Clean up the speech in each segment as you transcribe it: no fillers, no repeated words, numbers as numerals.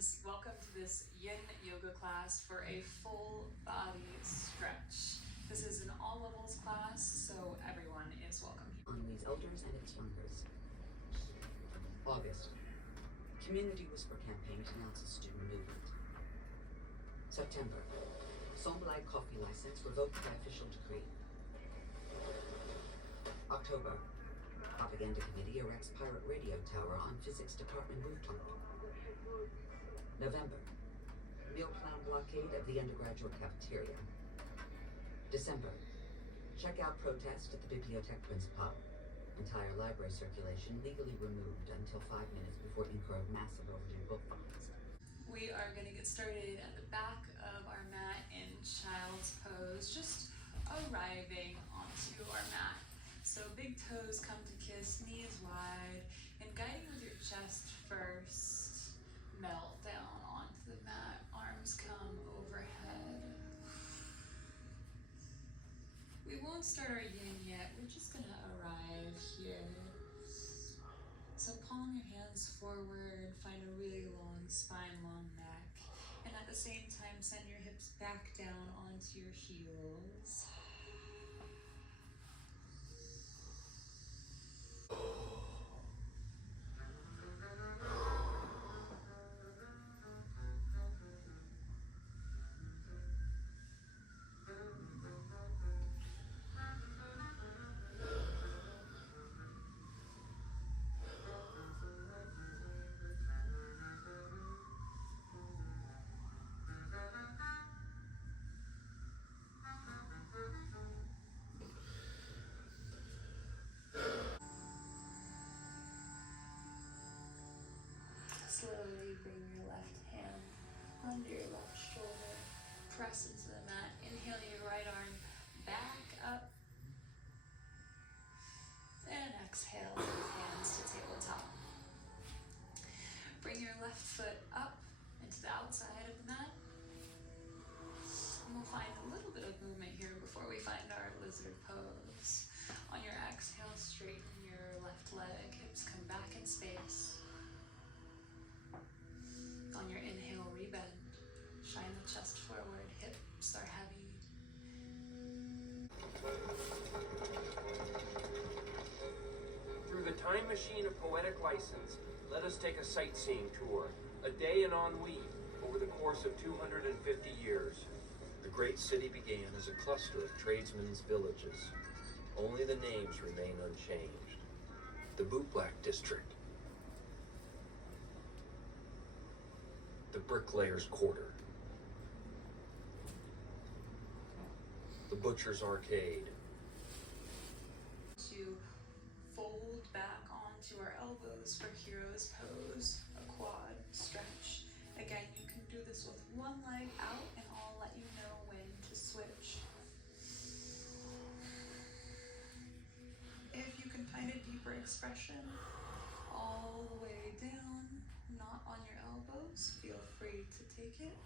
friends, welcome to this yin yoga class for a full body stretch. This is an all levels class, so everyone is welcome here. On these elders and its funders. August. Community Whisper campaign announces student movement. September. Somblai coffee license revoked by official decree. October. Propaganda committee erects pirate radio tower on physics department rooftop. November. Meal plan blockade of the undergraduate cafeteria. December. Checkout protest at the Bibliothèque Principale. Entire library circulation legally removed until 5 minutes before incur of massive overdue book fines. We are going to get started at the back of our mat in child's pose, just arriving onto our mat. So big toes come to kiss, knees wide, and guiding with your chest first, melt down onto the mat, arms come overhead. We won't start our yin yet, we're just gonna arrive here. So palm your hands forward, find a really long spine, long neck, and at the same time send your hips back down onto your heels. Slowly bring your left hand under your left shoulder, press into the mat, inhale your right arm back up, and exhale with hands to tabletop. Bring your left foot up into the outside of the mat, and we'll find a little bit of movement here before we find our lizard pose. On your exhale, straighten your left leg, hips come back in space. On your inhale, rebend. Shine the chest forward, hips are heavy. Through the time machine of poetic license, let us take a sightseeing tour, a day in ennui over the course of 250 years. The great city began as a cluster of tradesmen's villages. Only the names remain unchanged. The Bootblack District, the Bricklayer's Quarter, the Butcher's Arcade. To fold back onto our elbows for hero's pose, a quad stretch. Again, you can do this with one leg out, and I'll let you know when to switch. If you can find a deeper expression, all the way down, not on your elbows, feel free to take it.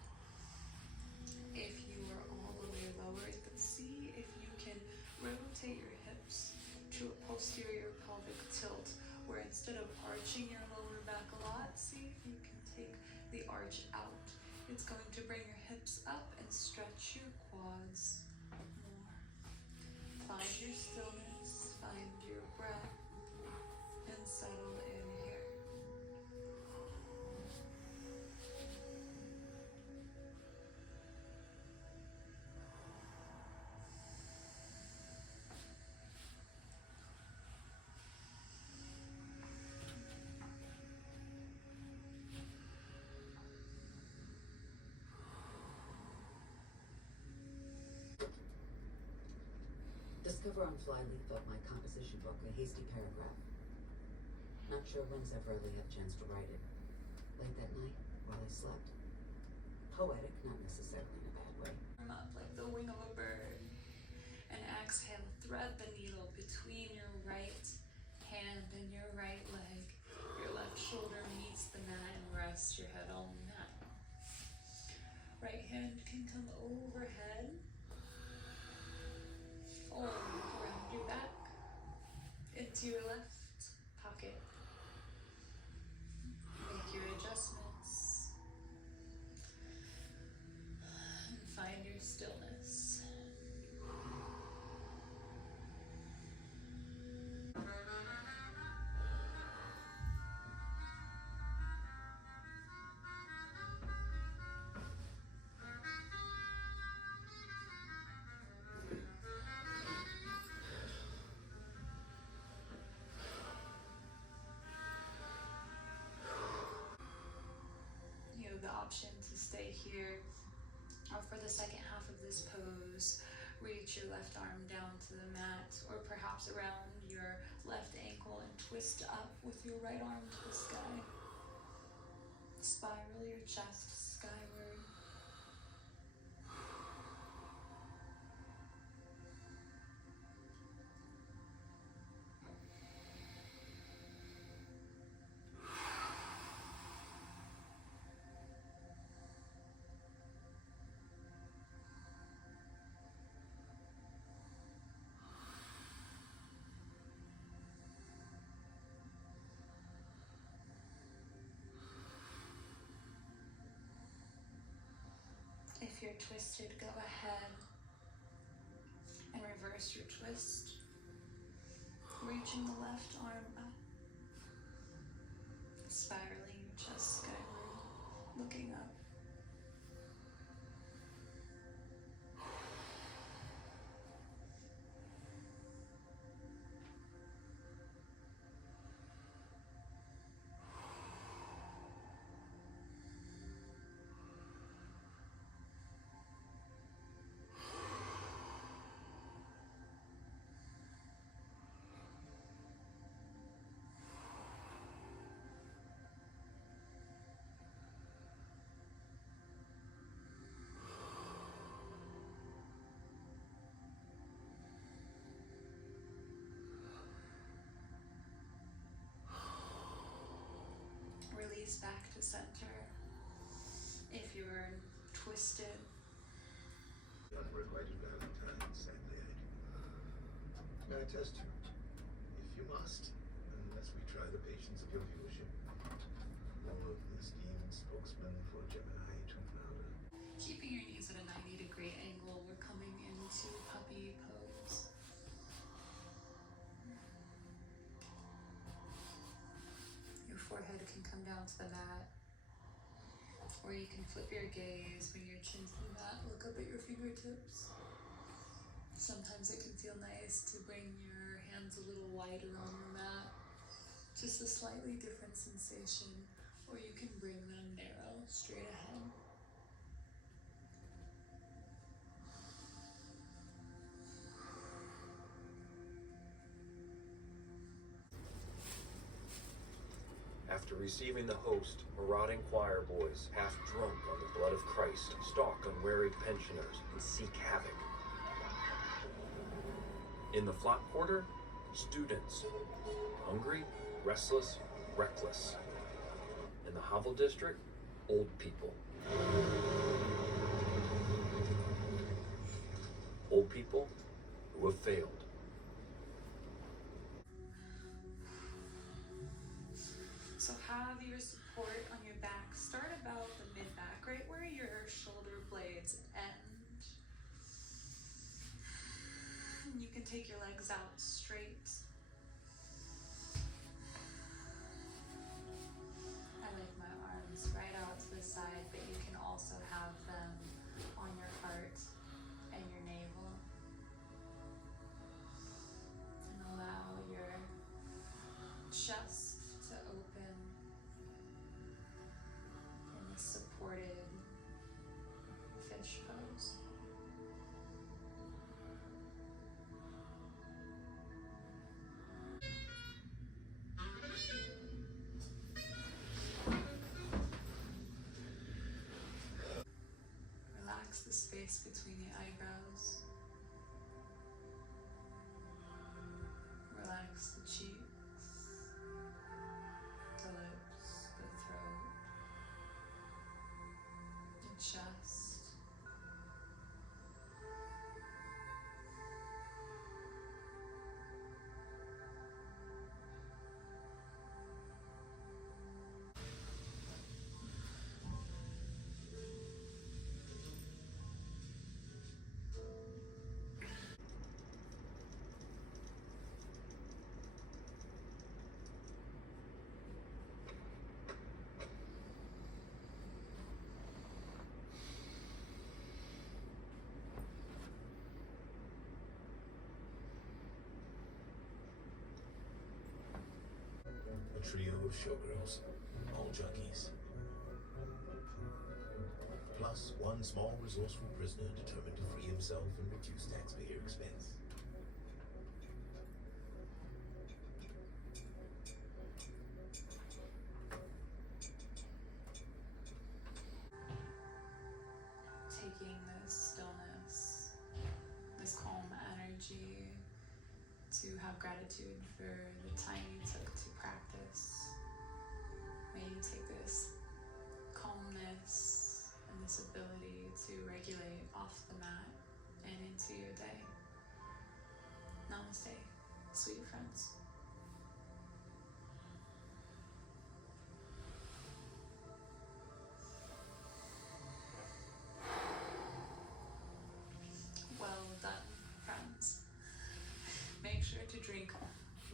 If you are all the way lower, you can see if you can rotate your hips to a posterior pelvic tilt, where instead of arching your lower back a lot, see if you can take the arch out. It's going to bring your hips up and stretch your quads more. Find your stillness, find your breath, and settle in here. Discover on flyleaf of my composition book a hasty paragraph. Not sure when's ever really had a chance to write it. Late that night, while I slept. Poetic, not necessarily in a bad way. Arm up like the wing of a bird. And exhale, thread the needle between your right hand and your right leg. Your left shoulder meets the mat and rest your head on the mat. Right hand can come overhead or around your back into your left pocket. Make your adjustments. stay here. For the second half of this pose, reach your left arm down to the mat, or perhaps around your left ankle and twist up with your right arm to the sky. Spiral your chest skyward. If you're twisted, go ahead and reverse your twist. Reaching the left arm up. Spiraling your chest skyward, looking up. Release back to center. If you're twisted, Unrequited Valentine's, sadly I do. May I test you? If you must, unless we try the patience of your viewership. All of this demon spokesman for Gemini to Flounder. keeping your knees at a 90-degree angle, we're coming into puppy pose. Your forehead can come down to the mat, or you can flip your gaze, bring your chin to the mat, look up at your fingertips. Sometimes it can feel nice to bring your hands a little wider on your mat, just a slightly different sensation, or you can bring them narrow, straight ahead. After receiving the host, marauding choir boys, half drunk on the blood of Christ, stalk unwary pensioners and seek havoc. In the Flop Quarter, students, hungry, restless, reckless. In the Hovel District, old people. Old people who have failed. So have your support on your back start about the mid-back, right where your shoulder blades end. And you can take your legs out straight. I like my arms right out to the side, but you can also have them on your heart and your navel. And allow your chest to open in a supported fish pose. Relax the space between the eyebrows. Relax the cheeks, the lips, the throat, the chest. A trio of showgirls, all junkies. A small, resourceful prisoner determined to free himself and reduce taxpayer expense. Taking this stillness, this calm energy, to have gratitude for the time you took to practice. May you take this calmness and this ability to regulate off the mat and into your day. Namaste, sweet friends. Well done, friends. Make sure to drink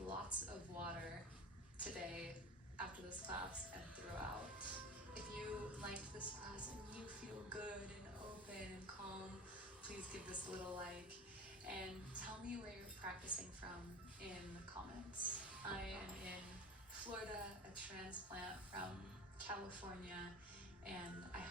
lots of water today, after this class, and throughout. If you liked this class and you feel good and open and calm, please give this a little like and tell me where you're practicing from in the comments. I am in Florida, a transplant from California, and I